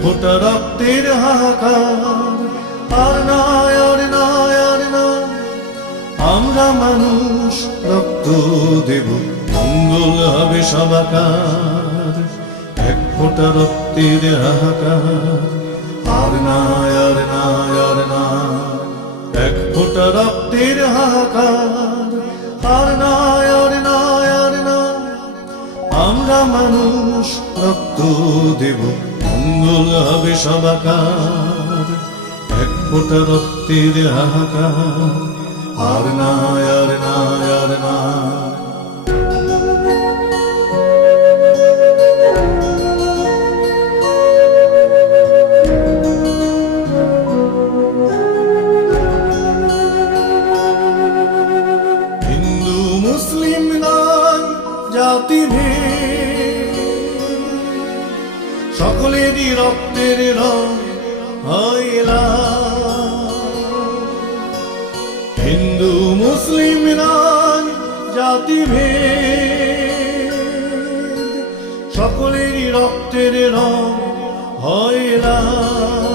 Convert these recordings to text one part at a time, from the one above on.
ফোঁটা রক্তের হাহাকার, আর নয় আর নয় আর নয়, আমরা মানুষ রক্ত দেব, মঙ্গল হবে সবাকার। এক ফোঁটা রক্তের হাহাকার, আর নয় আর নয় আর নয়, এক ফোঁটা রক্তের হাহাকার, আর নয় আর নয় আর নয়, আমরা মানুষ রক্ত দেব, মঙ্গল হবে সবাকার। এক ফোঁটা রক্তের হাহাকার, আর নয় আর নয় আর নয়। হিন্দু মুসলিম নয় জাতিভেদ, সকলেরই রক্তের রং হয় লাল। হিন্দু মুসলিম নয় জাতিভেদ, সকলেরই রক্তের রং হয় লাল।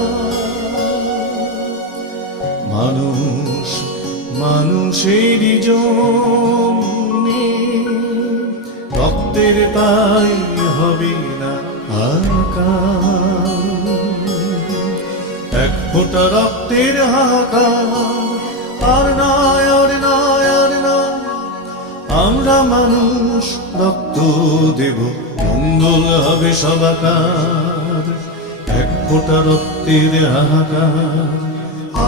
মানুষ মানুষেরই জন্যে রক্তের তাই হবে না হাহাকার। এক ফোঁটা রক্তের হাহাকার, আর নয় আর নয় আর নয়, আমরা মানুষ রক্ত দেব, মঙ্গল হবে সবাকার। এক ফোঁটা রক্তের হাহাকার,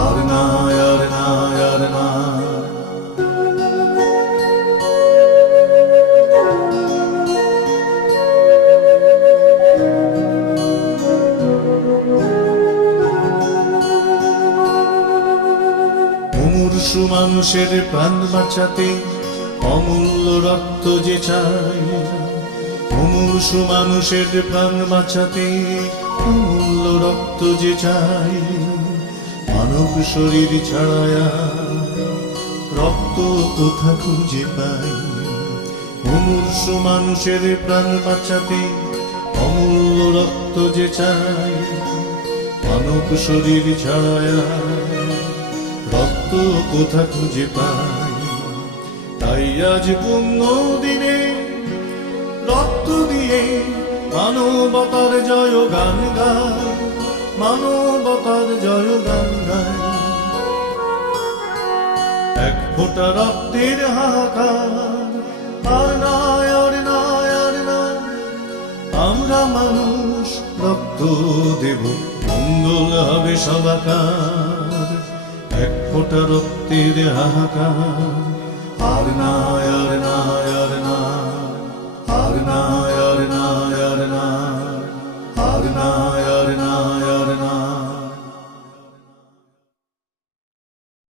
আর নয় আর নয় আর নয়। মুমূর্ষু মানুষের প্রাণ বাঁচাতে অমূল্য রক্ত যে চাই, মুমূর্ষু মানুষের প্রাণ বাঁচাতে অমূল্য রক্ত যে চাই। মানব শরীর ছাড়ায়া রক্ত কোথা খুঁজে পাই, মুমূর্ষু মানুষের প্রাণ বাঁচাতে অমূল্য রক্ত যে চাই। মানব শরীর ছাড়ায়া রক্ত কোথা খুঁজে পাই। তাই আজ পুণ্য দিনে রক্ত দিয়ে মানবতার জয় গান গায়, মানবতার জয় গান গায়। এক ফোঁটা রক্তের হাহাকার, আর নয় আর নয় আর নয়, আমরা মানুষ রক্ত দেব, মঙ্গল হবে সবাকার। এক ফোঁটা রক্তের হাহাকার, আর নয় আর নয় আর নয়, আর নয়।